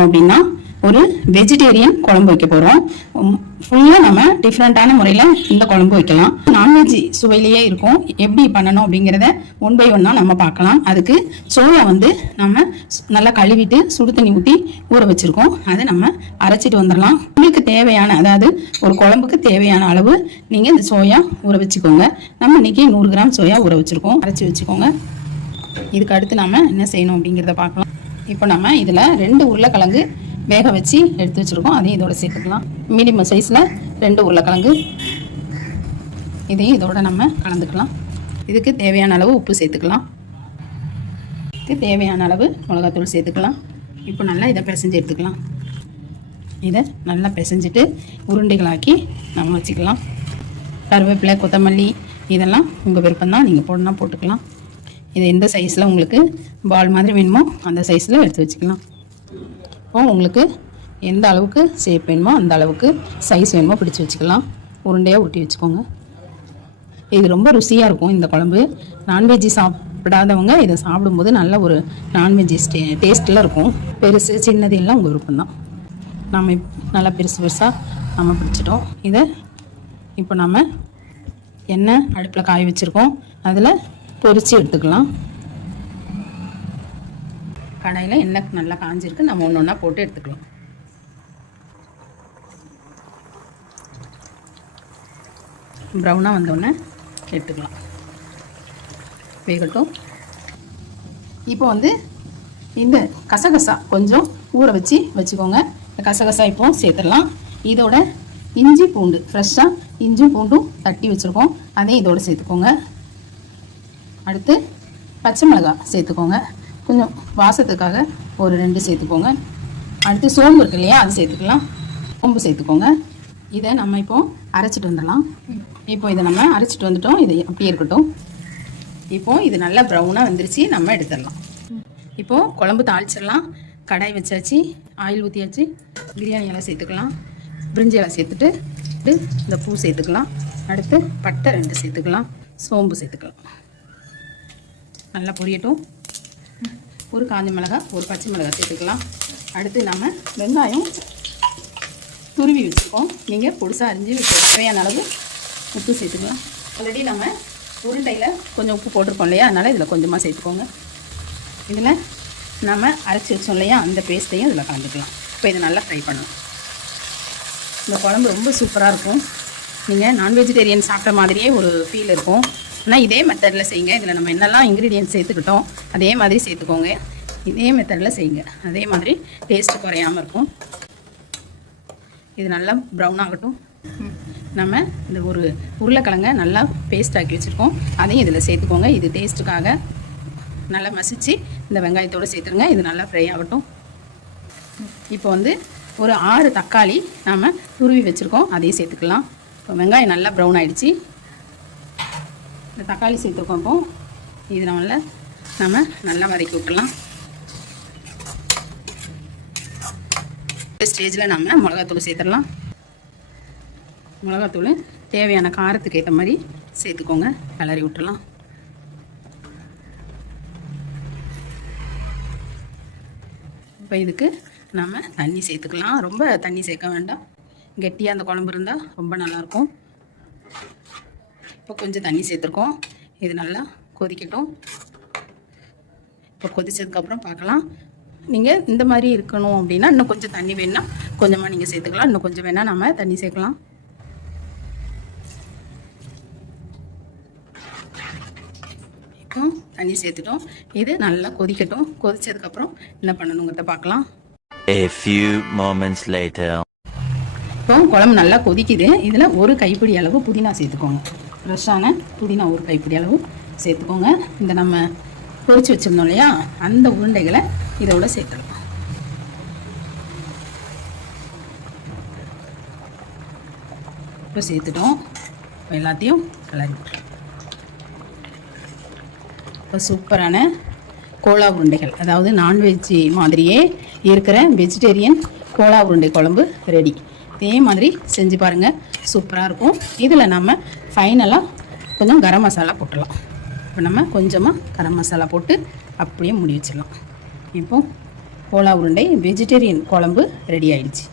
போகிறோம் அப்படின்னா ஒரு வெஜிடேரியன் குழம்பு வைக்க போகிறோம். ஃபுல்லாக நம்ம டிஃப்ரெண்ட்டான முறையில் இந்த குழம்பு வைக்கலாம். நான்வெஜ் சுவையிலேயே இருக்கும். எப்படி பண்ணணும் அப்படிங்கிறத 1 by 1 நம்ம பார்க்கலாம். அதுக்கு சோயா நம்ம நல்லா கழுவிட்டு சுடு தண்ணி ஊற்றி ஊற வச்சுருக்கோம். அதை நம்ம அரைச்சிட்டு வந்துடலாம். உங்களுக்கு தேவையான, அதாவது ஒரு குழம்புக்கு தேவையான அளவு நீங்கள் இந்த சோயா ஊற வச்சுக்கோங்க. நம்ம இன்றைக்கி 100 கிராம் சோயா ஊற வச்சுருக்கோம். அரைச்சி வச்சுக்கோங்க. இதுக்கு அடுத்து நம்ம என்ன செய்யணும் அப்படிங்கிறத பார்க்கலாம். இப்போ நம்ம இதில் 2 உருளைக்கிழங்கு வேக வச்சு எடுத்து வச்சுருக்கோம். அதையும் இதோட சேர்த்துக்கலாம். மீடியம் சைஸில் 2 உருளைக்கிழங்கு, இதையும் இதோட நம்ம கலந்துக்கலாம். இதுக்கு தேவையான அளவு உப்பு சேர்த்துக்கலாம். இதுக்கு தேவையான அளவு மிளகாத்தூள் சேர்த்துக்கலாம். இப்போ நல்லா இதை பிசைஞ்சு எடுத்துக்கலாம். இதை நல்லா பிசைஞ்சிட்டு உருண்டைகளாக்கி நம்ம வச்சுக்கலாம். கருவேப்பிலை, கொத்தமல்லி இதெல்லாம் உங்கள் விருப்பம்தான், நீங்கள் போடணும்னா போட்டுக்கலாம். இது எந்த சைஸில் உங்களுக்கு பால் மாதிரி வேணுமோ அந்த சைஸில் எடுத்து வச்சுக்கலாம். இப்போ உங்களுக்கு எந்த அளவுக்கு ஷேப் வேணுமோ அந்த அளவுக்கு சைஸ் வேணுமோ பிடிச்சி வச்சுக்கலாம். உருண்டையாக ஊட்டி வச்சுக்கோங்க. இது ரொம்ப ருசியாக இருக்கும் இந்த குழம்பு. நான்வெஜ் சாப்பிடாதவங்க இதை சாப்பிடும்போது நல்ல ஒரு நான்வெஜ் டேஸ்ட்டில் இருக்கும். பெருசு சின்னது எல்லாம் உங்கள் விருப்பம்தான். நம்ம நல்லா பெருசாக நம்ம பிடிச்சிட்டோம். இதை இப்போ நம்ம எண்ணெய் அடுப்பில் காய வச்சுருக்கோம். அதில் பொரித்து எடுத்துக்கலாம். கடாயில் எண்ணெய் நல்லா காஞ்சிருக்கு. நம்ம ஒன்று ஒன்றா போட்டு எடுத்துக்கலாம். ப்ரௌனாக வந்தோடனே எடுத்துக்கலாம். வேகட்டும். இப்போ இந்த கசகசா கொஞ்சம் ஊற வச்சுக்கோங்க. இந்த கசகசா இப்போ சேர்த்துடலாம். இதோட இஞ்சி பூண்டு, ஃப்ரெஷ்ஷாக இஞ்சி பூண்டும் தட்டி வச்சுருக்கோம். அதையும் இதோடு சேர்த்துக்கோங்க. அடுத்து பச்சை மிளகாய் சேர்த்துக்கோங்க. கொஞ்சம் வாசத்துக்காக ஒரு 2 சேர்த்துக்கோங்க. அடுத்து சோம்பு இருக்கு இல்லையா, அது சேர்த்துக்கலாம். சோம்பு சேர்த்துக்கோங்க. இதை நம்ம இப்போ அரைச்சிட்டு வந்துடலாம். இப்போ இதை நம்ம அரைச்சிட்டு வந்துட்டோம். இது அப்படியே இருக்கட்டும். இப்போது இது நல்லா ப்ரௌனாக வந்துருச்சு. நம்ம எடுத்துடலாம். இப்போது குழம்பு தாளிச்சிடலாம். கடாய் வச்சாச்சு, ஆயில் ஊற்றியாச்சு. பிரியாணி இலை சேர்த்துக்கலாம். பிரிஞ்சி இலை சேர்த்துட்டு இந்த பூ சேர்த்துக்கலாம். அடுத்து பட்டை 2 சேர்த்துக்கலாம். சோம்பு சேர்த்துக்கலாம். நல்லா பொரியட்டும். ஒரு காஞ்ச மிளகாய், ஒரு பச்சை மிளகாய் சேர்த்துக்கலாம். அடுத்து நம்ம வெங்காயம் துருவி வச்சுருக்கோம். நீங்கள் பொடிசாக அரிஞ்சு தேவையான அளவு உப்பு சேர்த்துக்கலாம். ஆல்ரெடி நம்ம உருண்டையில் கொஞ்சம் உப்பு போட்டிருக்கோம் இல்லையா, அதனால் இதில் கொஞ்சமாக சேர்த்துக்கோங்க. இதில் நம்ம அரைச்சி வச்சோம் இல்லையா, அந்த பேஸ்ட்டையும் இதில் கலந்துக்கலாம். இப்போ இதை நல்லா ஃப்ரை பண்ணலாம். இந்த குழம்பு ரொம்ப சூப்பராக இருக்கும். நீங்கள் நான்வெஜிடேரியன் சாப்பிட்ட மாதிரியே ஒரு ஃபீல் இருக்கும். ஆனால் இதே மெத்தடில் செய்யுங்க. இதில் நம்ம என்னெல்லாம் இன்க்ரீடியன்ட் சேர்த்துக்கிட்டோம் அதே மாதிரி சேர்த்துக்கோங்க. இதே மெத்தடில் செய்யுங்க. அதே மாதிரி டேஸ்ட்டு குறையாமல் இருக்கும். இது நல்லா ப்ரௌன் ஆகட்டும். நம்ம இந்த ஒரு உருளைக்கிழங்கை நல்லா பேஸ்ட் ஆக்கி வச்சுருக்கோம். அதையும் இதில் சேர்த்துக்கோங்க. இது டேஸ்ட்டுக்காக நல்லா மசித்து இந்த வெங்காயத்தோடு சேர்த்துருங்க. இது நல்லா ஃப்ரை ஆகட்டும். இப்போ ஒரு 6 தக்காளி நம்ம துருவி வச்சுருக்கோம். அதையும் சேர்த்துக்கலாம். இப்போ வெங்காயம் நல்லா ப்ரௌன் ஆகிடுச்சு. இந்த தக்காளி சேர்த்துருக்கோம். இப்போ இது நம்ம நல்லா வதக்கி விட்டுலாம். இந்த ஸ்டேஜில் நம்ம மிளகாத்தூள் சேர்த்துடலாம். மிளகாத்தூள் தேவையான காரத்துக்கு ஏற்ற மாதிரி சேர்த்துக்கோங்க. கிளறி விட்டுலாம். இப்போ இதுக்கு நம்ம தண்ணி சேர்த்துக்கலாம். ரொம்ப தண்ணி சேர்க்க வேண்டாம். கெட்டியாக அந்த குழம்பு இருந்தால் ரொம்ப நல்லாயிருக்கும். இப்போ கொஞ்சம் தண்ணி சேர்த்துருக்கோம். இது நல்லா கொதிக்கட்டும். இப்போ கொதிச்சதுக்கப்புறம் பார்க்கலாம். நீங்கள் இந்த மாதிரி இருக்கணும் அப்படின்னா இன்னும் கொஞ்சம் தண்ணி வேணுன்னா கொஞ்சமாக நீங்கள் சேர்த்துக்கலாம். இன்னும் கொஞ்சம் வேணால் நம்ம தண்ணி சேர்க்கலாம். இப்போ தண்ணி சேர்த்துட்டோம். இது நல்லா கொதிக்கட்டும். கொதிச்சதுக்கப்புறம் என்ன பண்ணணுங்கிறத பார்க்கலாம். A few moments later. இப்போ குழம்பு நல்லா கொதிக்குது. இதில் ஒரு கைப்பிடி அளவு புதினா சேர்த்துக்கோங்க. ஃப்ரெஷ்ஷான புதினா ஒரு கைப்பிடி அளவு சேர்த்துக்கோங்க. இந்த நம்ம பொரிச்சு வச்சுருந்தோம் இல்லையா, அந்த உருண்டைகளை இதோட சேர்த்துக்கலாம். இப்போ சேர்த்துட்டோம். இப்போ எல்லாத்தையும் கிளறி விட்டுருவோம். இப்போ சூப்பரான கோலா உருண்டைகள், அதாவது நான்வெஜ் மாதிரியே இருக்கிற வெஜிடேரியன் கோலா உருண்டை குழம்பு ரெடி. இதே மாதிரி செஞ்சு பாருங்கள், சூப்பராக இருக்கும். இதில் நம்ம ஃபைனலாக கொஞ்சம் கரம் மசாலா போட்டுடலாம். இப்போ நம்ம கொஞ்சமாக கரம் மசாலா போட்டு அப்படியே மூடி வச்சிடலாம். இப்போ கோலா உருண்டை வெஜிடேரியன் குழம்பு ரெடி ஆயிடுச்சு.